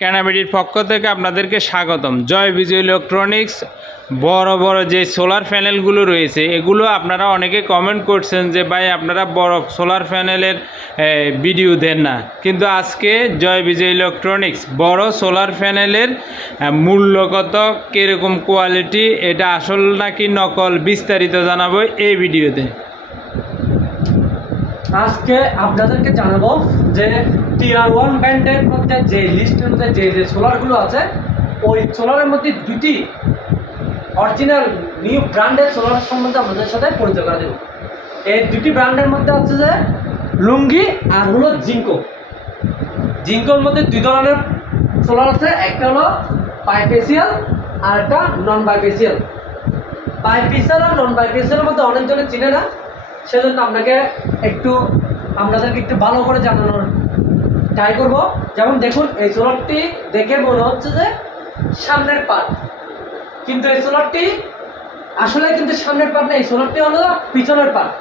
ক্যানামেডির পক্ষ থেকে আপনাদেরকে স্বাগতম। জয় বিজয় ইলেকট্রনিক্স বড় বড় যে সোলার প্যানেলগুলো রয়েছে এগুলো আপনারা অনেকে কমেন্ট করছেন যে ভাই আপনারা বড় সোলার প্যানেলের ভিডিও দেন না, কিন্তু আজকে জয় বিজয় ইলেকট্রনিক্স বড় সোলার প্যানেলের মূল্য কত, কীরকম কোয়ালিটি, এটা আসল নাকি নকল বিস্তারিত জানাবো এই ভিডিওতে। আজকে আপনাদেরকে জানাবো যে টিয়ার 1 ব্র্যান্ডের মধ্যে যে লিস্টের মধ্যে যে যে সোলারগুলো আছে ওই সোলারের মধ্যে দুটি অরিজিনাল নিউ ব্র্যান্ডের সোলার সম্বন্ধে আপনাদের সাথে পরিচয় করে দেব। এই দুটি ব্র্যান্ডের মধ্যে হচ্ছে যে লুঙ্গি আর হলো জিঙ্কো। জিঙ্কোর মধ্যে দুই ধরনের সোলার আছে, একটা হলো বাইফেসিয়াল আর একটা নন বাইফেসিয়াল। বাইফেসিয়াল আর নন বাইফেসিয়ালের মধ্যে অনেকজনে চিনে না, সেজন্য আপনাদেরকে একটু ভালো করে জানানোর ট্রাই করব। যেমন দেখুন, এই সোলারটি দেখে মনে হচ্ছে যে সামনের পার্ট, কিন্তু এই সোলারটি আসলে কিন্তু সামনের পার্ট না, এই সোলারটি হলো পিছনের পার্ট,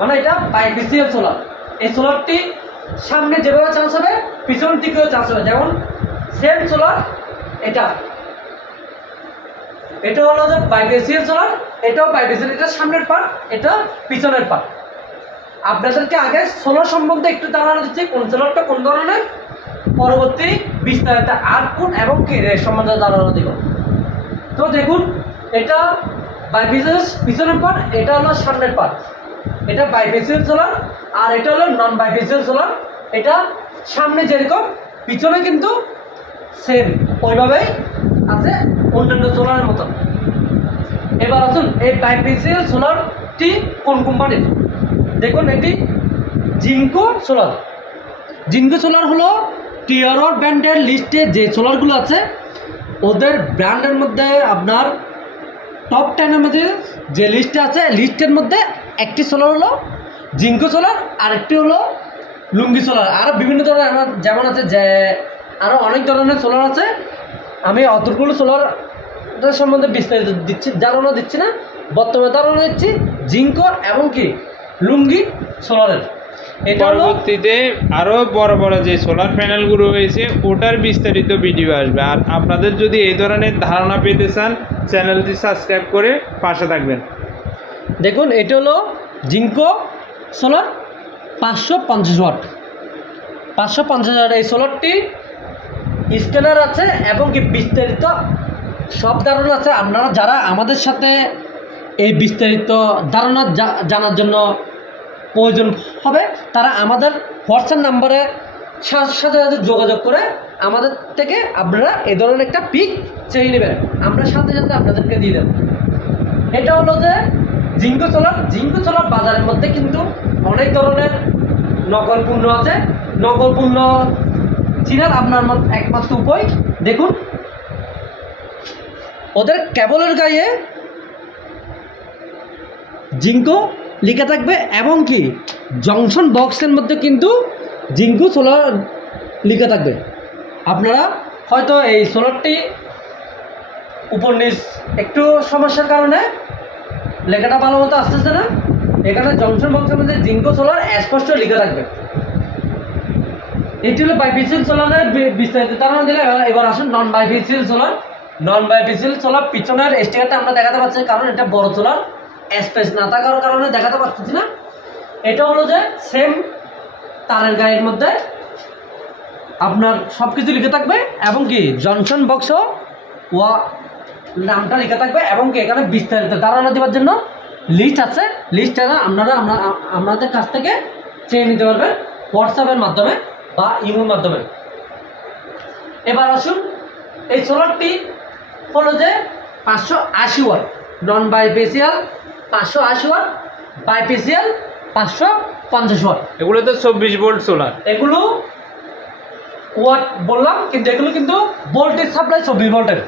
মানে এটা বাইফেসিয়াল সোলার। এই সোলারটি সামনে যেভাবে চান্স হবে পিছনের দিকেও চান্স হবে। যেমন সেম সোলার এটা হলো যে বাইফেসিয়াল সোলার, এটাও বাইফেসিয়াল, এটা সামনের পার্ট, এটা পিছনের পার্ট। আপনাদেরকে আগে সোলার সম্বন্ধে একটু ধারণা দিচ্ছি, কোন সোলারটা কোন ধরনের, পরবর্তী বিস্তারিত আর্ট কোণ এবং কি রেট সম্বন্ধে ধারণা দিব। তো দেখুন, এটা বাইফেসিয়াল পিছনের পার্ট, এটা হলো সামনের পার্ট। এটা বাইফেসিয়াল সোলার আর এটা হলো নন বাইফেসিয়াল সোলার। এটা সামনে যেরকম পিছনে কিন্তু সেম ওইভাবেই আছে অন্যান্য সোলারের মতো। এবার আসুন, এই বাইফেসিয়াল সোলারটি কোন কোম্পানির। দেখুন, এটি জিঙ্কো সোলার। জিঙ্কো সোলার হলো টিয়ার 1 ব্র্যান্ডের লিস্টে যে সোলারগুলো আছে ওদের ব্র্যান্ডের মধ্যে আপনার টপ 10-এর মধ্যে যে লিস্টে আছে, লিস্টের মধ্যে একটি সোলার হলো জিঙ্কো সোলার, আরেকটি হলো লুঙ্গি সোলার। আরও বিভিন্ন ধরনের আমার যেমন আছে যে আরও অনেক ধরনের সোলার আছে। আমি অতগুলো সোলার সম্বন্ধে বিস্তারিত ধারণা দিচ্ছি না, বর্তমানে ধারণা দিচ্ছি জিঙ্কো এবং কি লুঙ্গি সোলারের। পরবর্তীতে আরও বড় বড় যে সোলার প্যানেলগুলো রয়েছে ওটার বিস্তারিত ভিডিও আসবে। আর আপনাদের যদি এই ধরনের ধারণা পেতে চান চ্যানেলটি সাবস্ক্রাইব করে পাশে থাকবেন। দেখুন, এটা হলো জিঙ্কো সোলার 550 ওয়াট। 550 ওয়াট এই সোলারটি স্ক্যানার আছে এবং কি বিস্তারিত সব ধারণা আছে। আপনারা যারা আমাদের সাথে এই বিস্তারিত ধারণা জানার জন্য প্রয়োজন হবে তারা আমাদের হোয়াটসঅ্যাপ নাম্বারে সাথে যোগাযোগ করে আমাদের থেকে আপনারা এই ধরনের একটা পিক চেয়ে নেবেন, আমরা সাথে সাথে আপনাদেরকে দিয়ে দেব। এটা হলো যে জিঙ্কো সোলার। জিঙ্কো সোলার বাজারের মধ্যে কিন্তু অনেক ধরনের নকল পণ্য আছে। নকল পণ্য চিনার আপনার একমাত্র উপায়, দেখুন ওদের কেবলের গায়ে জিঙ্কো লেখা থাকবে এবং কি জংশন বক্সের মধ্যে কিন্তু জিঙ্কো সোলার লেখা থাকবে। আপনারা হয়তো এই সোলারটি উপর নিচ একটু সমস্যার কারণে লেখাটা ভালো মতো আসতেছে না, এখানে জংশন বক্সের মধ্যে জিঙ্কো সোলার স্পষ্ট লেখা থাকবে। এটি হলো বাইফেসিয়াল সোলারের বিস্তারিত ধারণা দিলে। এবার আসুন নন বাইফেসিয়াল সোলার। নন বাইফেসিয়াল সোলার পিছনের স্টিকারটা আমরা দেখাতে পাচ্ছি, কারণ এটা বড় সোলার, স্পেস না থাকার কারণে দেখাতে পারতেছি না। এটা হলো যে সেম তারের গায়ের মধ্যে আপনার সব কিছু লিখে থাকবে এবং কি জংশন বক্স নামটা লিখে থাকবে এবং কি এখানে বিস্তারিত ধারণা দেওয়ার জন্য লিস্ট আছে। লিস্টটা আপনাদের কাছ থেকে চেয়ে নিতে পারবেন হোয়াটসঅ্যাপের মাধ্যমে বা ইমোর মাধ্যমে। এবার আসুন, এই সোলারটি হলো যে 580 ওয়াট, নন বাইফেসিয়াল 580 ওয়াট, বাইফেসিয়াল 550 ওয়াট। এগুলো তো 24 ভোল্ট সোলার। এগুলো ওয়াট বললাম, কিন্তু এগুলো কিন্তু ভোল্টেজ সাপ্লাই 24 ভোল্টের।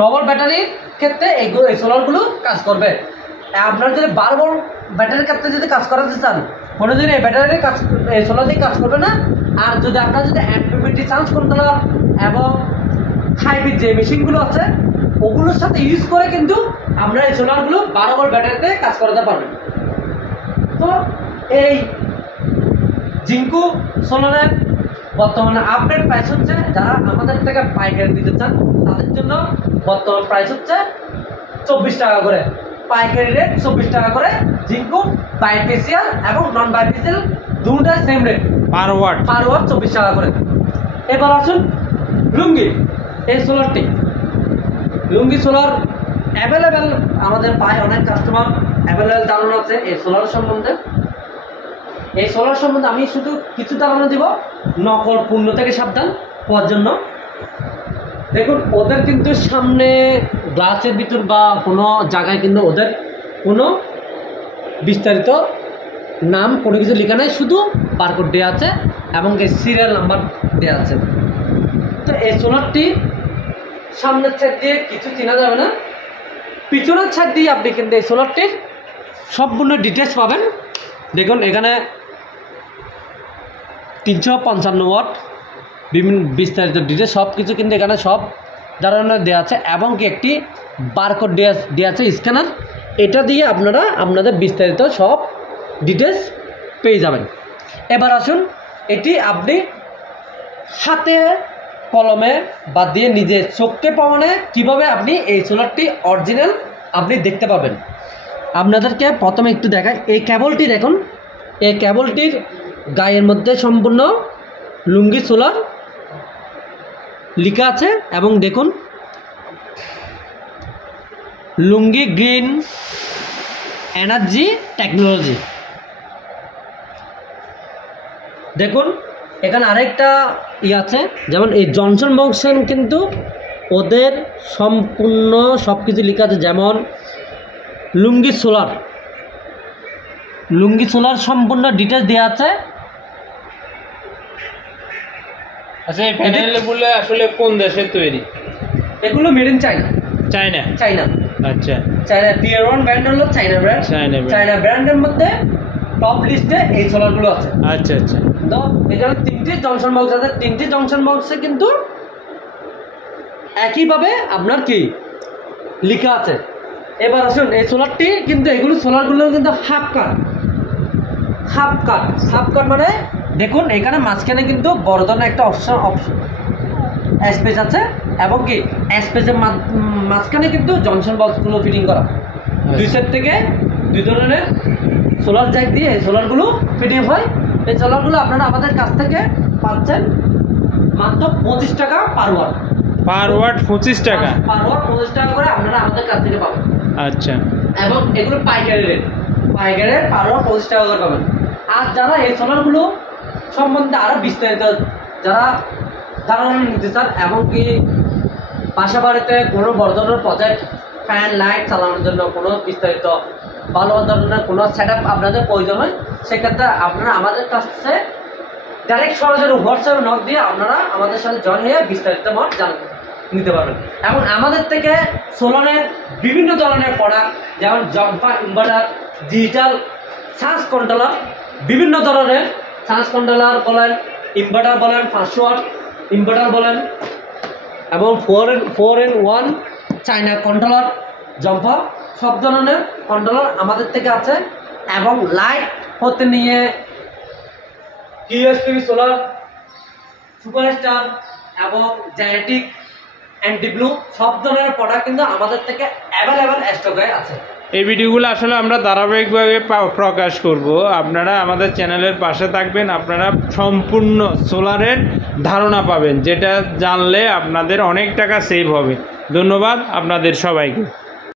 ডবল ব্যাটারির ক্ষেত্রে এই সোলারগুলো কাজ করবে। আপনার যদি 12 ভোল্ট ব্যাটারির ক্ষেত্রে যদি কাজ করাতে চান, কোনো দিন এই ব্যাটারির কাজ এই সোলার দিয়ে কাজ করবে না। আর যদি আপনার যদি এমপিপিটি চার্জ কন্ট্রোলার এবং হাইব্রিড যে মেশিনগুলো আছে ওগুলোর সাথে ইউজ করে কিন্তু আমরা এই সোলারগুলো 12 ভোল্ট ব্যাটারিতে কাজ করাতে পারবেন। তো এই জিঙ্কো সোলারের বর্তমানে আপডেট প্রাইস হচ্ছে, যারা আমাদের থেকে পাইকারি দিতে চান তাদের জন্য বর্তমান প্রাইস হচ্ছে 24 টাকা করে, পাইকারি রেট 24 টাকা করে। জিঙ্কু বাইফেসিয়াল এবং নন বাইফেসিয়াল দুটোটা সেম রেট, পার ওয়াট 24 টাকা করে। এবার আসুন লুঙ্গি, এই সোলারটি লুঙ্গি সোলার অ্যাভেলেবেল আমাদের পায়, অনেক কাস্টমার অ্যাভেলেবেল ধারণা আছে এই সোলার সম্বন্ধে। এই সোলার সম্বন্ধে আমি শুধু কিছু ধারণা দিব, নকল পণ্য থেকে সাবধান হওয়ার জন্য। দেখুন ওদের কিন্তু সামনে গ্লাসের ভিতর বা কোনো জায়গায় কিন্তু ওদের কোনো বিস্তারিত নাম কোনো কিছু লেখা নাই, শুধু বারকোড দেওয়া আছে এবং এই সিরিয়াল নাম্বার দেওয়া আছে। তো এই সোলারটি সামনের সাইড দিয়ে কিছু চেনা যাবে না, পিছনের সাইড দিয়ে আপনি কিন্তু এই সোলারটির সম্পূর্ণ ডিটেলস পাবেন। দেখুন এখানে 355 ওয়াট বিভিন্ন বিস্তারিত ডিটেলস সব কিছু কিন্তু এখানে সব ধরনের দেওয়া আছে এবং কি একটি বারকোড দেওয়া আছে স্ক্যানার, এটা দিয়ে আপনারা আপনাদের বিস্তারিত সব ডিটেলস পেয়ে যাবেন। এবার আসুন এটি আপনি হাতে কলমে বাদ দিয়ে নিজে চোখকে প্রমাণে কীভাবে আপনি এই সোলারটি অরিজিনাল আপনি দেখতে পাবেন। আপনাদেরকে প্রথমে একটু দেখাই, এই কেবলটি দেখুন, এই কেবলটির গায়ের মধ্যে সম্পূর্ণ লুঙ্গি সোলার লেখা আছে এবং দেখুন লুঙ্গি গ্রিন এনার্জি টেকনোলজি। দেখুন এখানে আরেকটা আছে, যেমন এই জনসন বংশন কিন্তু ওদের সম্পূর্ণ সব কিছু লেখা আছে, যেমন লুঙ্গি সোলার সম্পূর্ণ ডিটেলস দেওয়া আছে। আচ্ছা এই প্যানেলগুলো আসলে কোন দেশের তৈরি? এগুলো মেড ইন চায়না। চায়না আচ্ছা, চায়না টিয়ার 1 ব্র্যান্ড হলো চায়না ব্র্যান্ড। চায়না ব্র্যান্ডের মধ্যে টপ লিস্টে এই সোলারগুলো আছে। আচ্ছা আচ্ছা। তো এখানে 3টি জংশন বক্স আছে, 3টি জংশন বক্সে কিন্তু একইভাবে আপনার কি লেখা আছে। এবার আসুন এই সোলারটি কিন্তু এগুলো সোলারগুলো কিন্তু হাফ কাট মানে দেখুন এখানে মাঝখানে কিন্তু বড় ধরনের একটা অপশন স্পেস আছে এবং কি স্পেসের মাঝখানে কিন্তু জংশন বক্সগুলো ফিটিং করা। দুই সাইড থেকে দুই ধরনের সোলার জ্যাক দিয়ে এই সোলারগুলো ফিটিং হয়। এই সোলারগুলো আপনারা আমাদের কাছ থেকে পাচ্ছেন মাত্র 25 টাকা পার ওয়াট। 25 টাকা করে আপনারা আমাদের কাছ থেকে পাবেন। আচ্ছা, এবং এগুলো পাইকারি রেট পার ওয়াট 25 টাকা করে পাবেন। আর যারা এই সোলারগুলো সম্বন্ধে আরও বিস্তারিত যারা ধারণা নিতে চান এবং কি বাসা বাড়িতে কোনো বড় ধরনের প্রজেক্ট ফ্যান লাইট চালানোর জন্য কোনো বিস্তারিত ভালো ধরনের কোনো সেট আপ আপনাদের প্রয়োজন হয়, সেক্ষেত্রে আপনারা আমাদের কাছে ডাইরেক্ট সরাসরি হোয়াটসঅ্যাপে নক দিয়ে আপনারা আমাদের সাথে জয়েন হয়ে বিস্তারিত মত নিতে পারবেন। এবং আমাদের থেকে সোলারের বিভিন্ন ধরনের প্রোডাক্ট যেমন jumper, inverter, digital charge controller, বিভিন্ন ধরনের চার্জ কন্ট্রোলার বলেন, ইনভার্টার বলেন, 500 ওয়াট ইনভার্টার বলেন এবং 4-in-1 চায়না কন্ট্রোলার, জাম্পার, সব ধরনের কন্ট্রোলার আমাদের থেকে আছে। এবং লাইট হতে নিয়ে কিউএসপি সোলার, সুপারস্টার এবং জেনেটিক অ্যান্টি ব্লু সব ধরনের প্রোডাক্ট কিন্তু আমাদের থেকে অ্যাভেলেবেল স্টকে আছে। এই ভিডিওগুলো আসলে আমরা ধারাবাহিকভাবে প্রকাশ করব, আপনারা আমাদের চ্যানেলের পাশে থাকবেন, আপনারা সম্পূর্ণ সোলারের ধারণা পাবেন, যেটা জানলে আপনাদের অনেক টাকা সেভ হবে। ধন্যবাদ আপনাদের সবাইকে।